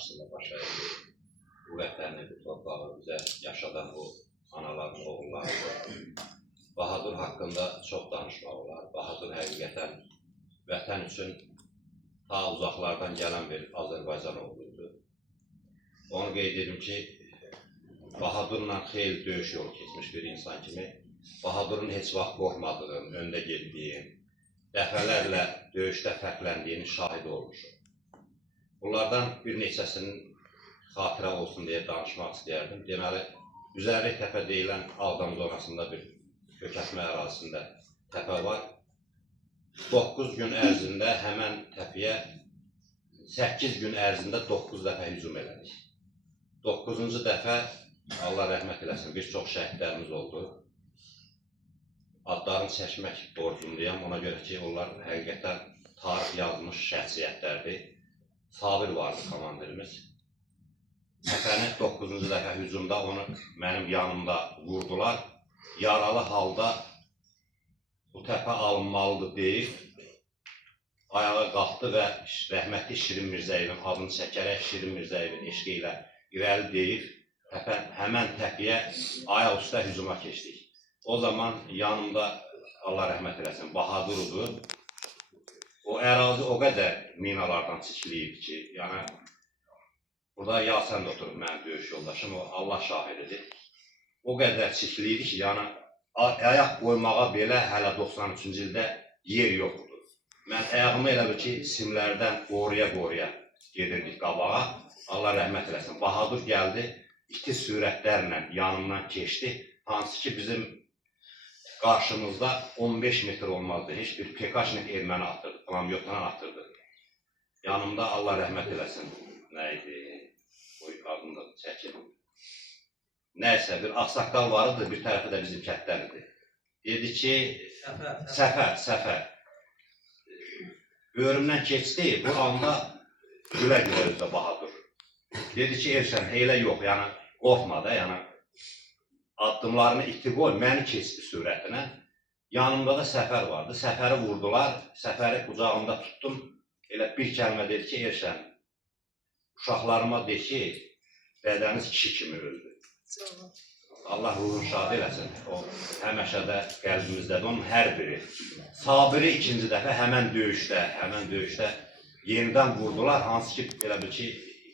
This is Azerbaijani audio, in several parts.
qarşısında baş əydi. Bu vətəni, bu torpağı bizə yaşadan bu anaların oğulları. Bahadur haqqında çox danışmaq olar. Bahadur həqiqətən vətən üçün ta uzaqlardan gələn bir Azərbaycan oğluydu. Onu qeyd edim ki, Bahadurla xeyli döyüş yolu keçmiş bir insan kimi Bahadurun heç vaxt qorxmadığım, öndə getdiyim, dəfələrlə döyüşdə fərqləndiyinin şahidi olmuşum. Bunlardan bir neçəsinin xatirə olsun deyə danışmaq istəyərdim. Deməli, Üzərli təpə deyilən Ağdam zonasında bir kökətmə ərazisində təpə var. 9 gün ərzində həmən təpəyə 8 gün ərzində 9 dəfə hücum elədik. 9-cu dəfə, Allah rəhmət eləsin, bir çox şəhidlərimiz oldu. Adlarını çəkmək borcundayam, ona görə ki, onlar həqiqətən tarix yazmış şəxsiyyətlərdir. Sabir vardı komandirimiz. Təpəni 9-cu dəfə hücumda onu mənim yanımda vurdular. Yaralı halda bu təpə alınmalıdır deyib, ayağa qalxdı və rəhmətli Şirin Mirzəyevin adını çəkərək Şirin Mirzəyevin eşqi ilə irəli deyib, həmən təpəyə ayaq üstə hücuma keçdik. O zaman yanımda, Allah rəhmət eləsin, Bahadurdur. O ərazi o qədər minalardan çəkiliyib ki, yəni burada Yasən də oturub mənim döyüş yoldaşım, o Allah şahididir. O qədər çəkiliydi ki, yəni ayaq qoymağa belə hələ 93-cü ildə yer yoxdur. Mən ayağımı elə bil ki, simlərdən qoruya-qoruya gedirdik qabağa. Allah rəhmət eləsin. Bahadur gəldi, iti sürətlərlə yanımdan keçdi. Hansı ki, bizim qarşımızda 15 metr olmazdı. Heç bir PKŞ-nin erməni atırdı, plamyotdan atırdı. Yanımda Allah rəhmət eləsin. Nə idi? O adını da çəkin. Nəysə, bir axsaqqal vardı, bir tərəfi də bizim kətdən idi. Dedi ki, Səfər. Böyrümdən keçdi, bu anda gülə-gülə özdə Bahadur. Dedi ki, Elşən, heylə yox, yəni qorxma da, yəni addımlarını iti qoy, məni keçdi sürətinə. Yanımda da Səfər vardı, Səfəri vurdular, Səfəri qucağımda tutdum. Elə bir kəlmə dedi ki, Elşən, uşaqlarıma de ki, bədəniz kişi kimi öldü. Allah ruhunu şad eləsin. O həməşə də qəlbimizdədir. Onun hər biri. Sabiri ikinci dəfə həmən döyüşdə yenidən vurdular. Hansı ki, elə bil ki,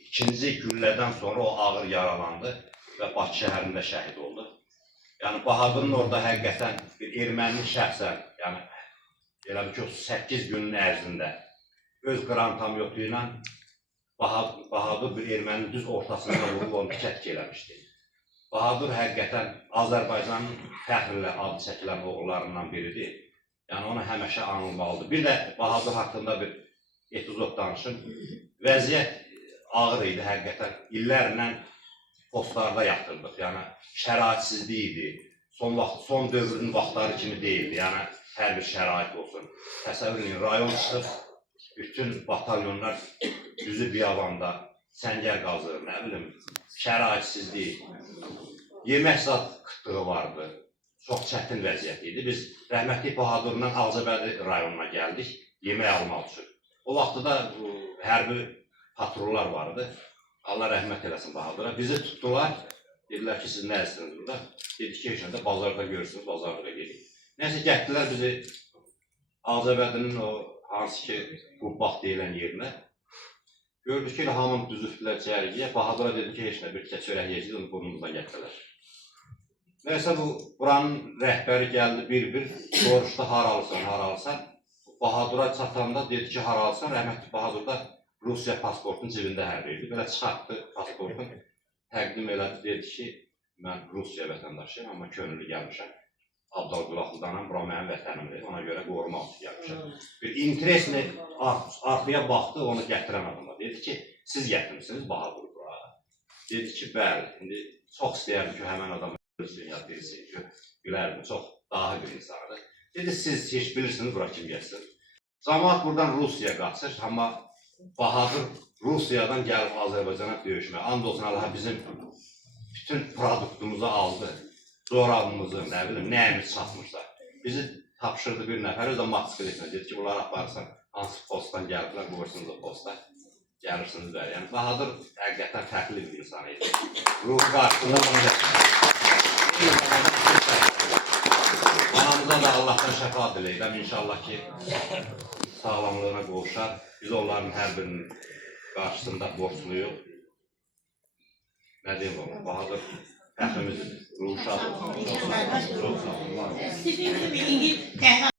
ikinci güllədən sonra o ağır yaralandı və Bakı şəhərində şəhid oldu. Yəni, Bahadurun orada həqiqətən bir erməninin şəxsən, yəni, elə bil ki, 8 günün ərzində öz qrantamyotu ilə Bahadur bir erməninin düz ortasında vurub onu tikət eləmişdi. Bahadur həqiqətən Azərbaycanın fəxrlə adı çəkilən oğullarından biridir. Yəni, onu həməşə anılmalıdır. Bir də Bahadur haqqında bir epizod danışım. Vəziyyət ağır idi həqiqətən. İllərlə postlarda yatırdıq. Yəni, şəraitsizlik idi. Son dövrün vaxtları kimi deyildi. Yəni, hər bir şərait olsun. Təsəvvür edin, rayon çıxıb, bütün batalyonlar düzü biyavanda səngər qazır, nə bilim, şəraitsizlik, yemək zat qıtlığı vardı, çox çətin vəziyyət idi. Biz rəhmətli Bahadurla Ağcabədi rayonuna gəldik, yemək almaq üçün. O vaxtda da hərbi patrollar vardı. Allah rəhmət eləsin Bahadura. Bizi tutdular, dedilər ki, siz nə istəniz burada? Dedik ki, heç nədə bazarda görürsünüz, bazarda gedik. Nəysə, gətdilər bizi Ağcabədinin o hansı ki, Qubbaq deyilən yerinə. Gördük ki, hamın düzüftülər cərigiyə. Bahadura dedi ki, heç nə, bir tikə çörək yeyəcək, onu burnumuzdan gətirdilər. Nəysə, buranın rəhbəri gəldi bir-bir, soruşdu, haralsan. Bahadura çatanda dedi ki, haralsan, rəhmətli Bahadur da Rusiya pasportunun cibində hərliydi. Belə çıxartdı pasportun, təqdim elədi, dedi ki, mən Rusiya vətəndaşıyım, amma könüllü gəlmişəm. Abdalqulaqlıdanam, bura mənim vətənimdir, ona görə qorumaq üçün gəlmişəm. Bir interesini arxaya baxdı, onu gətirən adama. Dedi ki, siz gətirmişsiniz Bahadur bura. Dedi ki, bəli, indi çox istəyərdim ki, həmən adamı ölsün, ya bilsin ki, bilərdim, çox dahi bir insandır. Dedi, siz heç bilirsiniz bura kim gəlsin. Camaat buradan Rusiyaya qaçır, amma Bahadur Rusiyadan gəlib Azərbaycana döyüşmə. And olsun Allaha bizim bütün produktumuzu aldı. Zorabımızı, nə bilim, nəyimiz çatmışlar. Bizi tapşırdı bir nəfər, o da Moskva etmə. Dedi ki, bunları aparırsan, hansı postdan gəliblər, qoyursunuz o posta. Gəlirsiniz bəli. Yəni Bahadır həqiqətən fərqli bir insan idi. Ruhu qarşısında bunu anamıza da Allahdan şəfa diləyirəm. İnşallah ki, sağlamlığına qovuşar. Biz onların hər birinin qarşısında borçluyuq. Nə deyim oğlum, Bahadır həqimiz ruhu şad olsun. Çox sağ olun.